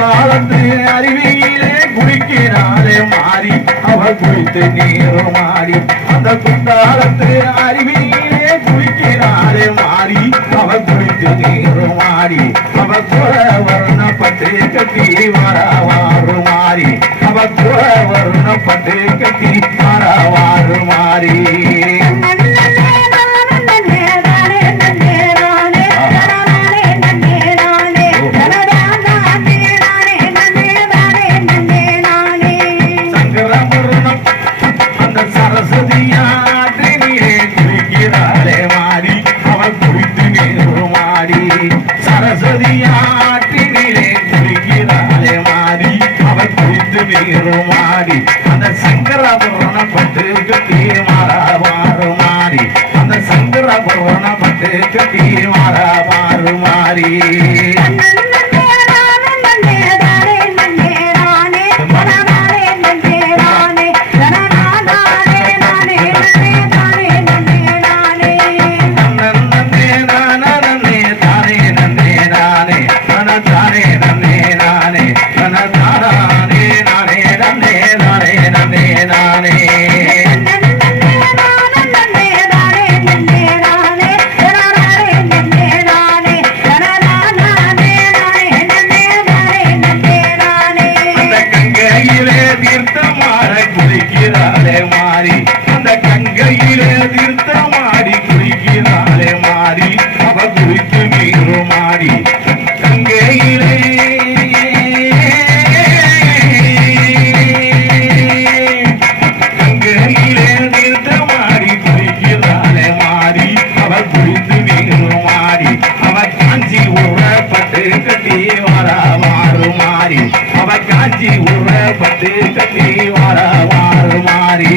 குத்தாலத்து அருவியிலே குளிக்கிறாளே மாறி அவள் குளித்து நீரும் மாறி அந்த குத்தாலத்து அருவியிலே குளிக்கிறாளே மாறி அவள் குளித்து நீரும் மாறி அவள் குல வர்ணப்பட்டு கட்டி வரவாறு மாறி அவள் குல வர்ணப்பட்டு கட்டி வரவாறு மாறி சரஸ்வதியாற்றினிலே குளிக்கிறாளே மாறி அவள் குளித்து நீரும் மாறி அந்த சங்கரபுரணம் பட்டு கட்டி மாறாவாறு மாறி அந்த சங்கரபுரணம் பட்டு கட்டி மாறாவாறு மாறி அந்த கங்கையிலே தீர்த்தமாடி குளிக்கிறாளே மாறி அவ குளித்து நீரும் மாறி கங்கையிலே தீர்த்தமாடி குளிக்கிறாளே மாறி அவ குளித்து நீரும் மாறி அவ காஞ்சி உறப்பட்டு கட்டி வரவாறு மாறி அவ காஞ்சி உறப்பட்டு கட்டி வரவாறு மாறி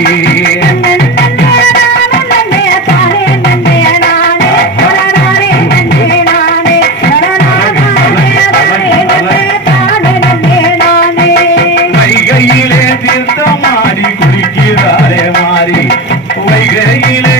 வைகையிலே தீர்த்தமாடி குளிக்கிறாளே மாறி வைகையிலே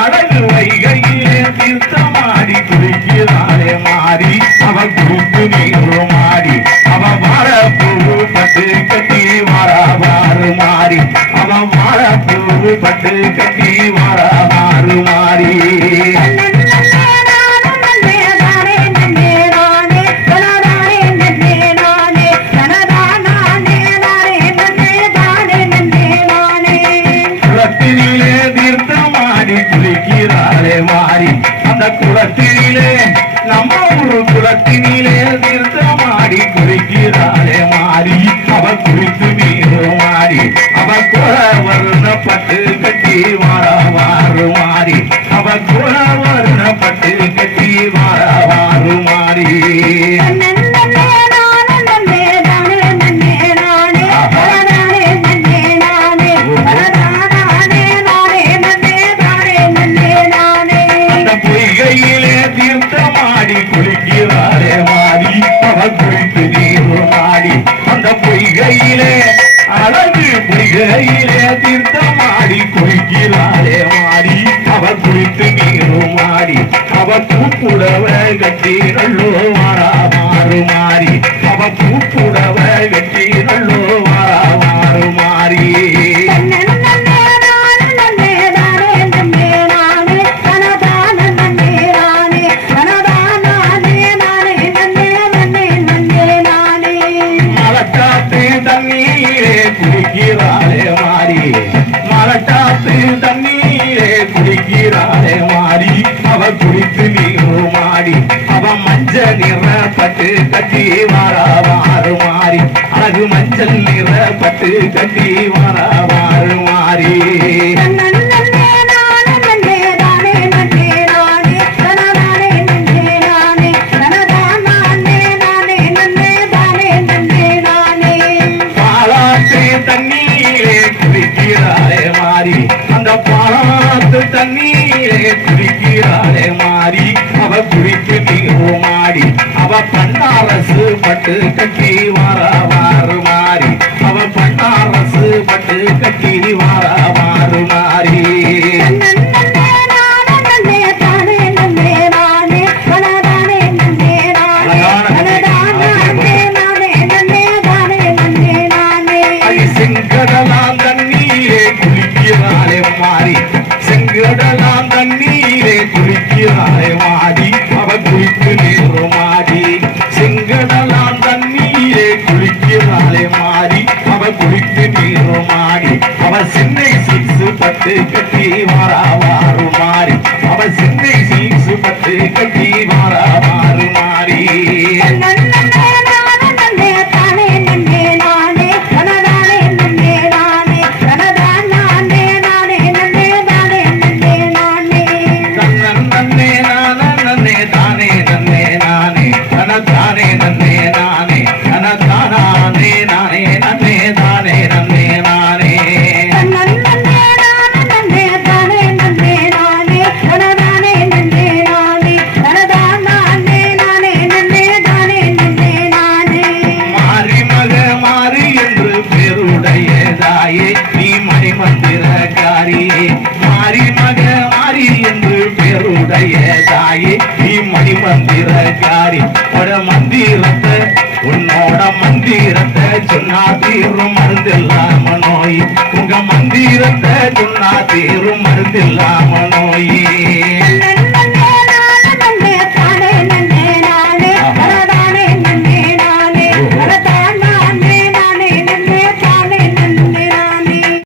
அழகு வைகையிலே தீர்த்தமாடி குளிக்கிறாளே மாறி அவள் குளித்து நீரும் மாறி அவ வாழப்பூ பட்டு கட்டி வரவாறு மாறி அவ வாழப்பூ பட்டு கட்டி வரவாறு மாறி குளிக்கிறாளே மாறி அந்த குளத்திலே நம்ம ஒரு குளத்தினிலே தீர்த்தமாடி குளிக்கிறாளே மாறி அவ குளித்து நீரும் மாறி அவ குல வர்ணப்பட்டு கட்டி வரவாறு மாறி அவ குல வர்ணப்பட்டு கட்டி வரவாறு மாறி பொய்கையிலே தீர்த்தமாடி குளிக்கிறாளே மாறி அவள் குளித்து நீரும் மாறி அந்த பொய்கையிலே அழகு பொய்கையிலே தீர்த்தமாடி குளிக்கிறாளே மாறி அவள் குளித்து நீரும் மாறி அவள் பூப்புடவ கட்டி நல்லோ மாறாமாறு மாறி அவள் பூப்புடவ கட்டி நல்லோ மாறாமாறு மாறி குளிக்கிறாளே மாறி மரட்டாத்து தண்ணீரே குளிக்கிறாளே மாறி அவ குளித்து நீரும் மாடி அவ மஞ்சள் நிறப்பட்டு கட்டி வரவாறு மாறி அழகு மஞ்சள் நிறப்பட்டு கட்டி வரவாறு மாறி அந்த பாலாத்து தண்ணீரே குளிக்கிறாளே மாறி அவ குளித்து நீரும் மாடி அவ பண்டாரசு பட்டு கட்டி வரவாறு மாறி அவ பண்டாரசு பட்டு கட்டி வரவாறு மாறி சின்னை சீசு பட்டு கட்டி வாராவாறு மாறி அவ சின்னை சீசு பட்டு கட்டி வாராவாறு மாறி நீ மணிமந்திரக்காரியே மாறி மக மாறி என்று பேருடைய தாயே நீ மணிமந்திரக்காரி மந்திரத்தை உன்னோட மந்திரத்தை சொன்னா தீரும் மருந்தில்லாம நோய் உங்க மந்திரத்தை சொன்னா தீரும் மருந்தில்லாம நோய்